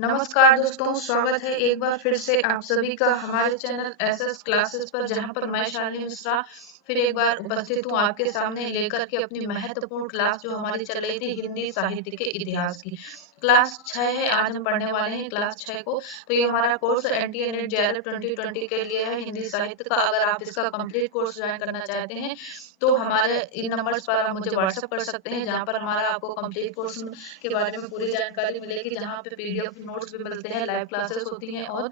नमस्कार दोस्तों, स्वागत है एक बार फिर से आप सभी का हमारे चैनल एसएस क्लासेस पर, जहां पर मैं शालिनी मिश्रा फिर एक बार उपस्थित हूं आपके सामने लेकर के अपनी महत्वपूर्ण क्लास जो हमारी चल रही थी हिंदी साहित्य के इतिहास की। क्लास 6 है, आज हम पढ़ने वाले हैं क्लास 6 को। तो ये हमारा कोर्स एनटीए नेट जेआरएफ 2020 के लिए है हिंदी साहित्य का। अगर आप इसका कंप्लीट कोर्स ज्वाइन करना चाहते हैं तो हमारे इन नंबर्स पर आप मुझे व्हाट्सएप कर सकते हैं, जहां पर हमारा आपको कंप्लीट कोर्स के बारे में पूरी जानकारी मिलेगी, जहाँ पे पीडीएफ नोट्स भी मिलते हैं, लाइव क्लासेस होती हैं और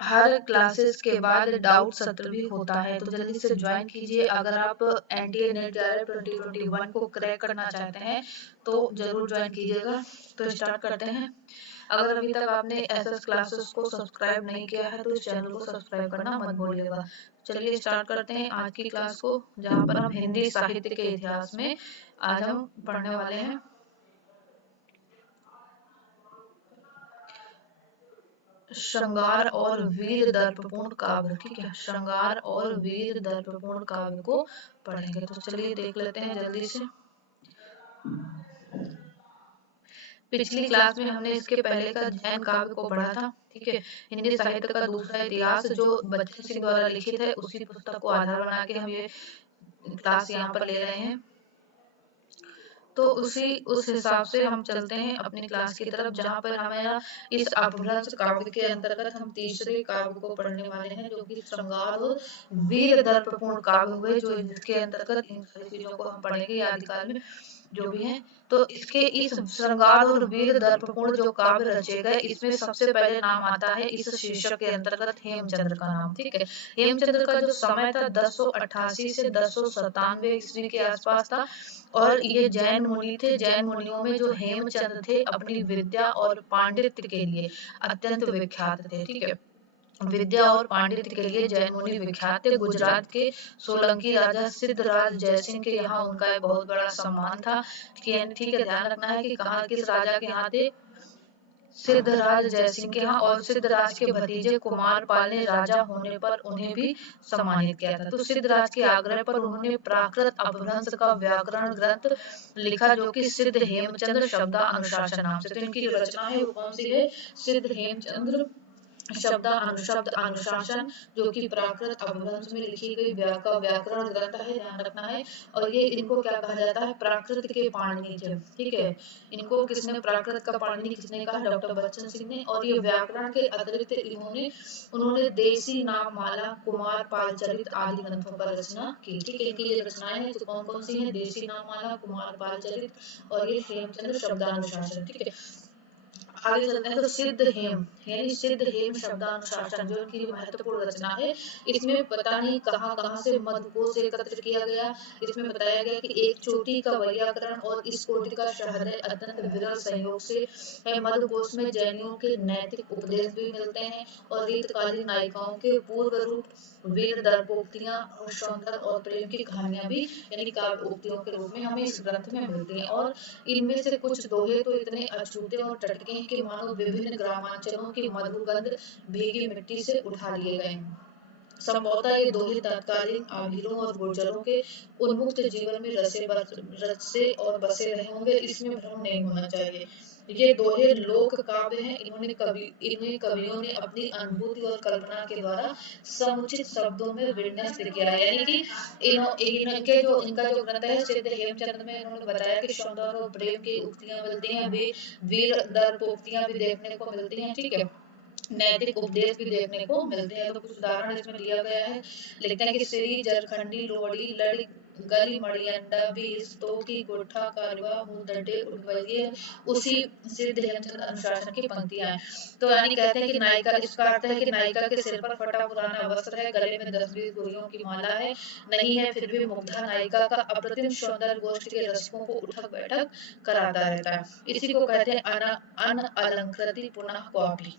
हर क्लासेस के बाद डाउट सत्र भी होता है। तो जल्दी से ज्वाइन कीजिए। अगर आप एनटीए नेट जेआरएफ 2021 को क्रैक करना चाहते हैं तो जरूर ज्वाइन कीजिएगा। तो स्टार्ट करते हैं। अगर अभी तक आपने एसएस क्लासेस को सब्सक्राइब नहीं किया है तो इस चैनल को सब्सक्राइब करना मत भूलिएगा। चलिए स्टार्ट करते हैं आज की क्लास को, जहाँ पर हम हिंदी साहित्य के इतिहास में आज हम पढ़ने वाले हैं श्रृंगार और वीर दर्पपूर्ण काव्य। ठीक है, श्रृंगार और वीर दर्पपूर्ण काव्य को पढ़ेंगे। तो चलिए देख लेते हैं जल्दी से। पिछली क्लास में हमने इसके पहले का जैन काव्य को पढ़ा था। ठीक है, हिंदी साहित्य का दूसरा इतिहास जो बच्चन सिंह द्वारा लिखित है, उसी पुस्तक को आधार बना के हम ये क्लास यहाँ पर ले रहे हैं। तो उस हिसाब से हम चलते हैं अपनी क्लास की तरफ, जहाँ पर हमारा इस अपभ्रंश काव्य के अंतर्गत हम तीसरे काव्य को पढ़ने वाले हैं, जो कि श्रृंगार और वीर दर्पपूर्ण काव्य हुए, जो जिसके अंतर्गत इन सारी चीजों को हम पढ़ेंगे आदिकाल में जो भी हैं। तो इसके इस श्रृंगार और वीर दर्पपूर्ण जो काव्य रचे गए, इसमें सबसे पहले नाम आता है इस शीर्षक के अंतर्गत हेमचंद्र का नाम। ठीक है, हेमचंद्र का जो समय था 1088 से 1097 ईस्वी के आसपास था, और ये जैन मुनि थे। जैन मुनियों में जो हेमचंद थे अपनी विद्या और पांडित्य के लिए अत्यंत विख्यात थे। ठीक है, विद्या और पांडित्य के लिए जैन मुनि विख्यात थे। गुजरात के सोलंकी राजा सिद्धराज जयसिंह के यहाँ उनका एक बहुत बड़ा सम्मान था। ठीक है, ध्यान रखना है कि कहाँ किस राजा के यहाँ थे, सिद्धराज जयसिंह के यहाँ। और सिद्धराज के भतीजे कुमार पाल ने राजा होने पर उन्हें भी सम्मानित किया था। तो सिद्धराज के आग्रह पर उन्होंने प्राकृत अपभ्रंश का व्याकरण ग्रंथ लिखा, जो कि सिद्ध हेमचंद्र शब्दानुशासन नाम से। तो इनकी जो रचना है वो कौन सी है? सिद्ध हेमचंद्र शब्द अनुशासन, जो कि प्राकृत अपभ्रंश में लिखी गई व्याकरण ग्रंथ है, ध्यान रखना है। और ये इनको क्या कहा जाता है? प्राकृत के पाणिनि थे। ठीक है, इनको किसने प्राकृत का पाणिनि किसने कहा? डॉक्टर बच्चन सिंह ने। और ये व्याकरण के अतिरिक्त उन्होंने देसी नाम माला, कुमार पाल चरित आदि ग्रंथों पर रचना की। ठीक है, इनकी ये रचनाएं हैं तो कौन कौन सी हैं? देसी नाम माला, कुमार पाल चरित और ये हेमचंद्र शब्दानुशासन। ठीक है, आगे चलते हैं। तो सिद्ध हेम यानी सिद्ध हेम शब्दानुशासन जो इनकी महत्वपूर्ण रचना है, इसमें पता नहीं कहाँ कहाँ से मधुकोश एकत्र किया गया। इसमें बताया गया कि एक चोटी का वैयाकरण और इस कोटि का शहदय अत्यंत विरल संयोग से है। मधुकोश में जैनियों के नैतिक उपदेश भी मिलते हैं और रीतकालीन नायिकाओं के पूर्व रूप, वीर दर्पोक्तियां, सौंदर्य और प्रेम की कहानियां भी यानी काव्य उक्तियों के रूप में हमें इस ग्रंथ में मिलती हैं। और इनमें से कुछ दोहे तो इतने अछूते और टटके हैं कि मानो विभिन्न ग्रामांचलों की मधुर गंध भीगी मिट्टी से उठा लिए गए। संभवतः ये दोहे तत्कालीन आभीरों और गुर्जरों के उन्मुक्त जीवन में रसे और बसे रहे होंगे, इसमें भ्रम नहीं होना चाहिए। ये दोहे लोक काव्य हैं। इन्हें कवियों ने अपनी अनुभूति और कल्पना के द्वारा समुचित शब्दों में विन्यस्त किया है। यानी कि इनका जो ग्रंथ है सिद्ध हेमचंद में इन्होंने बताया कि सौंदर्य और प्रेम की उक्तियां मिलती हैं, वीर दर्पोक्तियां भी देखने को मिलती हैं। ठीक है, नैतिक उपदेश भी देखने को मिलते हैं। तो कुछ उदाहरण इसमें दिया गया है। लिखते हैं कि श्री जरखंडी लोड़ी लड़ी गली मड़ियंडा बीस तो की गोठा कारवा मुदड्डे उठवइये, उसी सिद्ध हेमचंद अनुशासन की पंक्तियां हैं। तो यानी कहते हैं कि नायिका, इसका अर्थ है कि नायिका के सिर पर फटा पुराना वस्त्र है, गले में 10-20 गुड़ियों की माला है, नहीं है फिर भी मुग्धा नायिका का अप्रतिम सौंदर्य गोष्ठ के रसिकों को उठक बैठक कराता रहता है। इसी को कहते हैं अनअलंकृति पुनः कॉपी।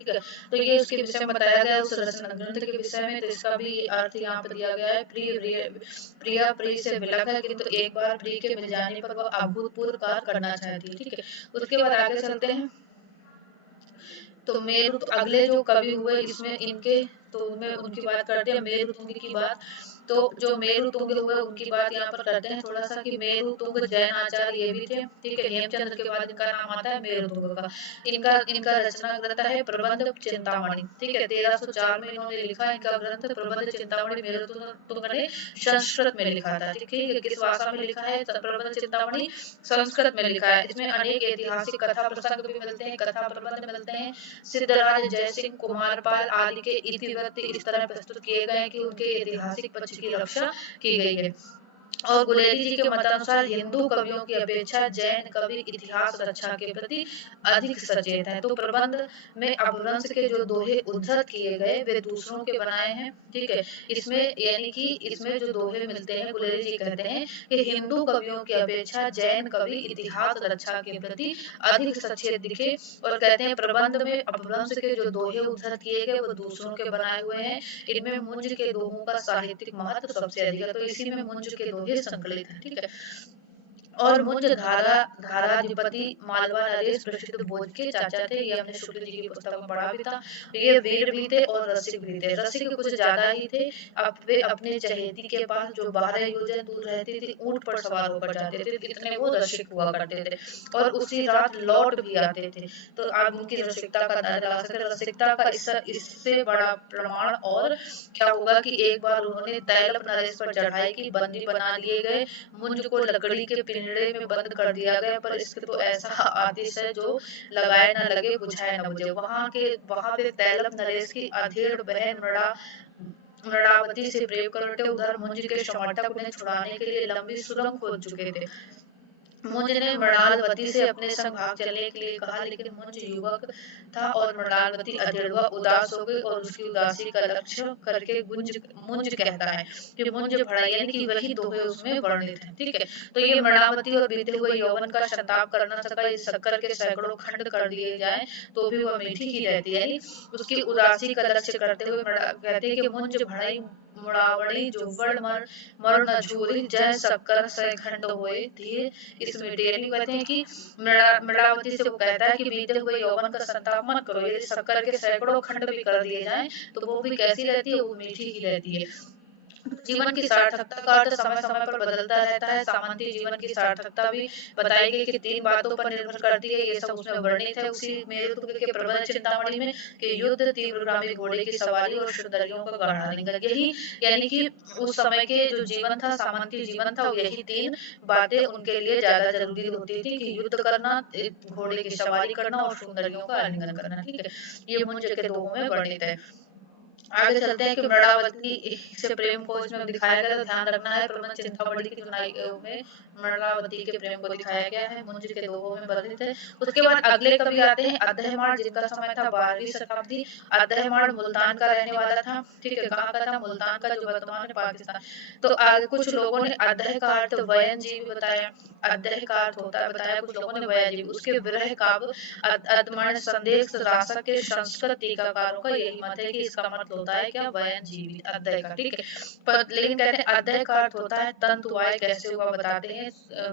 ठीक है, तो ये उसके विषय में बताया गया उस रचना ग्रंथ के विषय में। तो इसका भी अर्थ यहाँ पर दिया गया है। प्रिया प्रिय से विलग है, किंतु एक बार प्रिय के मिल जाने पर वह अभूतपूर्व कार्य करना चाहती है। ठीक है, उसके बाद आगे चलते हैं। तो मेरु, तो अगले जो कवि हुए इसमें इनके तो उनमें उनकी बात करते हैं मेरु तुंग की बात। तो जो मेरु तुंग हुए उनकी बात यहाँ पर करते हैं थोड़ा सा कि मेरु तुंग जैन आचार्य ये भी थे, ठीक है। हेमचंद्र के बाद इनका नाम आता है मेरु तुंग का। इनका इनका रचना ग्रंथ है प्रबंध चिंतामणि, ठीक है। 1304 में इन्होंने लिखा इनका ग्रंथ प्रबंध चिंतामणि मेरु तुंग ने संस्कृत में लिखा था, ठीक है। किस भाषा में लिखा है प्रबंध चिंतामणि? संस्कृत में लिखा है। इसमें अनेक ऐतिहासिक कथा प्रसंग भी मिलते हैं, कथा प्रबंध मिलते हैं। सिद्धराज जयसिंह कुमारपाल आदि के इतिवृत्त इस तरह प्रस्तुत किए गए हैं कि उनके ऐतिहासिक पक्ष की रक्षा की गई है। और गुलेरी जी के मतानुसार हिंदू कवियों की अपेक्षा जैन कवि इतिहास रक्षा के प्रति अधिक सचेत हैं। तो प्रबंध में अपभ्रंश के जो दोहे उद्धृत किए गए वे दूसरों के बनाए हैं, ठीक है। इसमें यानी कि इसमें जो दोहे मिलते हैं गुलेरी जी कहते हैं कि हिंदू कवियों की अपेक्षा जैन कवि इतिहास रक्षा के प्रति अधिक सचेत दिखे। और कहते हैं प्रबंध में अपभ्रंश के जो दोहे उद्धृत किए गए वो दूसरों के बनाए हुए हैं। इनमें मुंज के दोहों का साहित्यिक महत्व सबसे अधिक है। तो इसी में मुंज के दोहे संकलित है, ठीक है। और मुंज धाराधिपति मालवा नरेश प्रसिद्ध भोज के चाचा थे। ये हमने शुक्ल जी की पुस्तक में पढ़ा भी था। ये वीर भी थे और रसिक भी थे। रसिक कुछ ज्यादा ही थे। अब वे अपने चहेती के पास जो 12 योजन दूर रहती थी ऊंट पर सवार होकर जाते थे, इतने वो रसिक हुआ करते थे। और उसी रात लौट भी आते थे। तो आप उनकी रसिकता का अंदाजा लगा सकते हैं। रसिकता का इससे बड़ा प्रमाण और क्या होगा कि एक बार उन्होंने तैलप नरेश पर चढ़ाई की, बंदी बना लिए गए। मुंज को लकड़ी के पिंजड़े में बंद कर दिया गया, पर इसके तो ऐसा आतिश है जो लगाए न लगे बुझाए न बुझे। वहां पे तैलप नरेश की अधेड़ बहन मृणावती से प्रेम कर उठे। उधर मुंज के समर्थक उन्हें छुड़ाने के लिए लंबी सुरंग खोद चुके थे। मुंज ने मृणालवती से अपने संग भाग चलने के लिए कहा, लेकिन मुंज युवक था और मृणालवती अधेड़वा उदास हो गई और उसकी उदासी का लक्ष्य करके मुंज कहता है कि मुंज भड़ा, यानी कि वही दोहे उसमें वर्णित है, ठीक है। तो ये मृणावती और बीते हुए यौवन का संताप कर न सका। इस शक्कर के सैकड़ों खंड कर दिए जाए तो भी वह मीठी ही रहती है। यानी उसकी उदासी का लक्ष्य करते हुए कहते हैं कि मुंज भड़ई मुड़ावड़ी जुव्वड़ मर न झूरी जय शक्कर सै खंड होए धीरे इस मेटेरियल कहते हैं कि मृणावती से वो कहता है कि बीते हुए यौवन का संताप मत करो। यदि शक्कर के सैकड़ों खंड भी कर दिए जाएं तो वो भी कैसी रहती है, वो मीठी ही रहती है। जीवन की सार्थकता का अर्थ समय समय पर बदलता रहता है। सामान्य जीवन की सार्थकता भी बताई गई कि 3 बातों पर निर्भर करती है। ये सब उसमें वर्णित है उसी मेरुदूत के प्रबंध चिंतामणि में कि युद्ध, तीव्रगामी घोड़े की सवारी और सुंदरियों का गाढ़ा लिंगन। यही यानी कि उस समय के जो जीवन था, सामान्य जीवन था, यही 3 बातें उनके लिए ज्यादा जरूरी होती थी कि युद्ध करना, घोड़े की सवारी करना और सुंदरियों का आलिंगन करना, ठीक है। ये मुंज के दोहों में वर्णित है। आगे चलते हैं कि मृणावती से प्रेम को इसमें दिखाया गया, तो ध्यान रखना है प्रबंध चिंतामणि की चुनाई में मृणावती के प्रेम को दिखाया गया है, मुंज के दोहों में वर्णित है। उसके बाद अगले कवि आते हैं अद्धयमाण, जिनका समय था 12वीं शताब्दी। अद्धयमाण मुल्तान का रहने वाला था, ठीक है। कहाँ का था? मुल्तान का, जो वर्तमान में पाकिस्तान। तो आगे कुछ लोगों ने अद्धय का अर्थ वयन जीव बताया। अद्धय का अर्थ होता है बताया कुछ लोगों ने वयन जीव। उसके विरह काव्य अदमन संदेश राशक के संस्कृत टीकाकारों का यही मत है कि इसका मतलब होता है क्या? वयन जीवी अध्याय का, ठीक है। पर लेकिन कहते हैं अध्याय का अर्थ होता है तंतुवाय। कैसे हुआ बताते हैं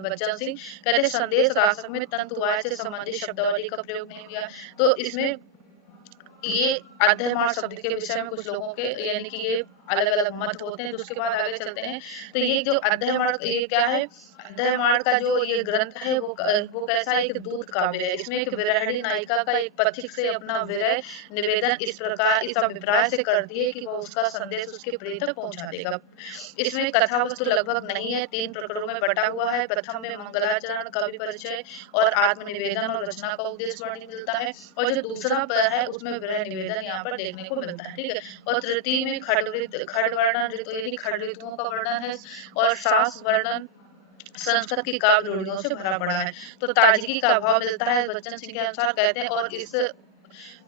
बच्चन सिंह। कहते हैं संदेश राशक में तंतुवाय से संबंधित शब्दावली का प्रयोग नहीं हुआ। तो इसमें ये अध्ययमाण शब्द के विषय में कुछ लोगों के यानी कि ये अलग अलग मत होते हैं। तो उसके बाद आगे चलते हैं। तो ये जो अध्ययमाण, ये क्या है? अध्ययमाण का जो ये ग्रंथ है वो कैसा है? एक दूत काव्य है। इसमें एक विरहिणी नायिका का एक पथिक से अपना विरह निवेदन इस प्रकार इस अभिप्राय से करती है कि वो उसका संदेश उसके प्रिय तक पहुंचा देगा। इसमें कथा वस्तु लगभग नहीं है, 3 प्रकरणों में बटा हुआ है। प्रथम में मंगलाचरण, कवि परिचय और आत्मनिवेदन और रचना का उद्देश्य वर्णन मिलता है। और जो दूसरा है उसमें विरह निवेदन यहाँ पर देखने को मिलता है, ठीक है। और तृतीय में खड वर्णन यानी खड ऋतुओं का वर्णन है और शास वर्णन संस्कृत की काव्य रूढ़ियों से भरा पड़ा है। तो ताजगी का अभाव मिलता है बच्चन सिंह के अनुसार, कहते हैं। और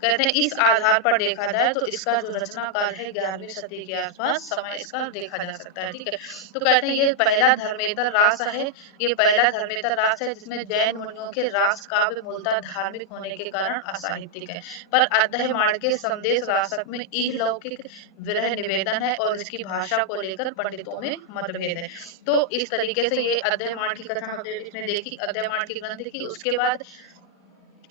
कहते हैं इस आधार पर देखा जाए तो इसका जो रचना काल है 11वीं सदी के आसपास समय इसका देखा जा सकता है, ठीक है। तो कहते हैं ये पहला धर्मेतर रास है। ये पहला धर्मेतर रास है जिसमें जैन मुनियों के रास काव्य मूलतः धार्मिक होने के कारण असाहित्यिक है। पर अध्ययमाण के संदेश रासक में इहलौकिक विरह निवेदन है और इसकी भाषा को लेकर पंडितों में मतभेद है। तो इस तरीके से ये अध्ययमाण की कथा हमने इसमें देखी, अध्ययमाण की ग्रंथ देखी। उसके बाद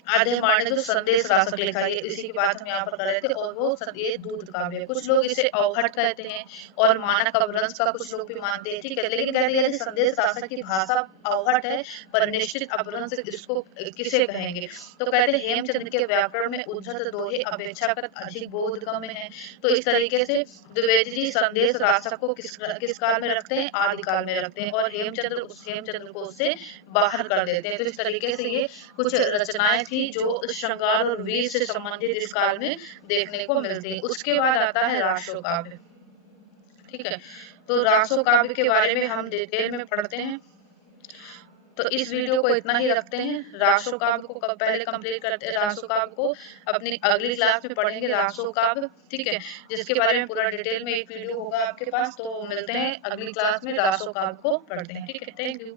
आधे माड़ ने तो संदेश रासक लिखा है, इसी की बात हम यहाँ पर कर रहे थे। और वो ये दूत काव्य है। कुछ लोग इसे अवहट कहते हैं और मानक अपभ्रंश का कुछ लोग भी मानते हैं, ठीक है। लेकिन कह दिया कि संदेश रासक की भाषा अवहट है, पर निश्चित अपभ्रंश इसको किसे कहेंगे। तो कहते हैं हेमचंद्र के व्याकरण में उद्धत दोहे अपेक्षाकृत अधिक बोधगम्य है। तो इस तरीके से द्विवेदी जी संदेश रासक को किस काल में रखते हैं, आदिकाल में रखते हैं, और हेमचंद्र को उससे बाहर कर देते हैं। तो इस तरीके से ये कुछ रचनाएं थी जो श्रृंगार और वीर से संबंधित इस काल में देखने को मिलती है। उसके बाद आता है रासो काव्य, ठीक है। तो रासो काव्य के बारे में हम डिटेल में पढ़ते हैं। तो इस वीडियो को इतना ही रखते हैं। रासो काव्य को पहले कंप्लीट करते हैं। रासो काव्य को अपनी अगली क्लास में पढ़ेंगे, रासो काव्य, ठीक है, जिसके बारे में पूरा डिटेल में एक वीडियो होगा आपके पास। तो मिलते हैं अगली क्लास में, रासो काव्य को पढ़ते हैं, ठीक है। Thank you.